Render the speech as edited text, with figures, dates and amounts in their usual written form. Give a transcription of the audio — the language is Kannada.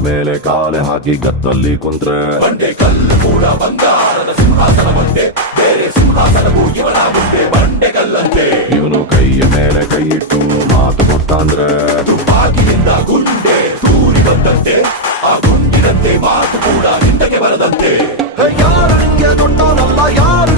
ಮೇಲೆ ಕಾಲೆ ಹಾಕಿ ಗತ್ತಲ್ಲಿ ಕುಂತ್ರೆ ಬಂಡೆ ಕಲ್ಲು ಕೂಡ ಬಂಗಾರದ ಸಿಂಹಾಸನ ಬಂಡೆ